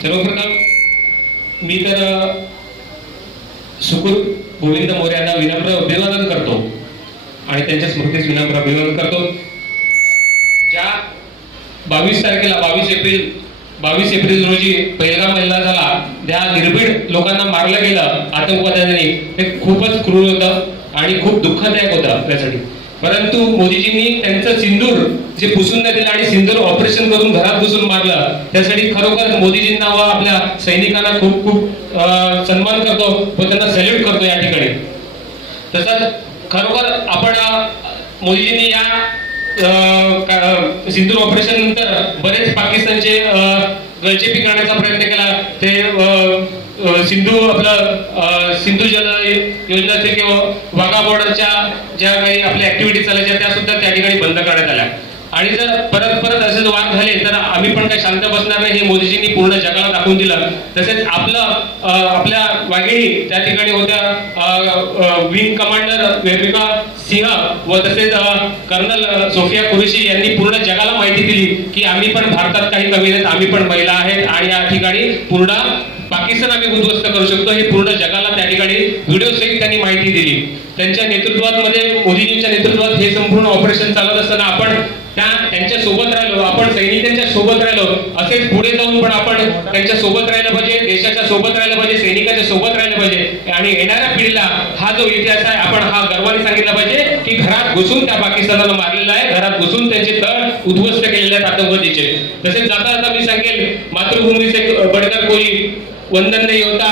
सर्वप्रथम मी तर सुकुर गोविंद मोरे यांना विनम्र अभिवादन करतो आणि त्यांच्या स्मृतीस विनम्र अभिवादन करतो। ज्या 22 तारखेला 22 एप्रिल रोजी पहिलगाम हल्ला झाला, ज्या निर्भीड लोकांना मारलं गेलं आतंकवाद्यांनी, ते खूपच क्रूर होतं आणि खूप दुःखदायक होतं त्यासाठी। परंतु मोदीजींनी त्यांचं सिंदूर जे पुसून नाही दिलं आणि सिंदूर ऑपरेशन करून घरात घुसून मारलं, त्यासाठी खरोखर मोदीजींना व आपल्या सैनिकांना खूप खूप सन्मान करतो व त्यांना सॅल्यूट करतो या ठिकाणी। तसंच खरोखर आपण मोदीजींनी या सिंदूर ऑपरेशन नंतर बरेच पाकिस्तानचे गळचेपी करण्याचा प्रयत्न केला। ते सिंधू जल योजना असेल किंवा वाघा बॉर्डरच्या ज्या काही आपल्या ऍक्टिव्हिटी चालायच्या त्या सुद्धा त्या ठिकाणी बंद करण्यात आल्या। आणि जर परत असेच वाद झाले तर आम्ही पण काही शांत बसणार नाही, हे मोदीजींनी पूर्ण जगाला दाखवून दिलं। तसेच आपल्या वाघिणी त्या ठिकाणी होत्या, विंग कमांडर वेबिका सिंह व तसेच कर्नल सोफिया कुरेशी यांनी पूर्ण जगाला माहिती दिली की आम्ही पण भारतात काही कमी नाहीत, आम्ही पण महिला आहेत आणि या ठिकाणी पूर्ण पाकिस्तान आम्ही उद्ध्वस्त करू शकतो, हे पूर्ण जगाला त्या ठिकाणी व्हिडिओ सहित त्यांनी माहिती दिली। त्यांच्या नेतृत्वामध्ये, मोदीजींच्या नेतृत्वात हे संपूर्ण ऑपरेशन चालत असताना आपण त्यांच्या सोबत राहिलो, आपण सैनिकांच्या सोबत राहिलो, असेच पुढे जाऊन पण आपण त्यांच्या सोबत राहिलं पाहिजे, देशाच्या सोबत राहिलं पाहिजे, सैनिकांच्या सोबत राहिलं पाहिजे आणि येणाऱ्या पिढीला हा जो इतिहास आहे आपण हा गर्वाने सांगितला पाहिजे की घरात घुसून त्या पाकिस्तानाला मारलेला आहे, घरात घुसून त्यांचे तळ उद्ध्वस्त केलेले आहेत आतंकवादीचे। तसेच जाता मी सांगेल, मातृभूमीचे बडकर कोई वंदन नहीं होता,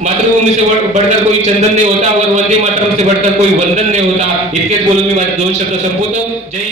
मातृभूमी से बढ़कर कोई चंदन नहीं होता और वंदे मातरम से बढ़कर कोई वंदन नहीं होता। इतकेच बोलून मी माझे 2 शब्द संपवतो। जय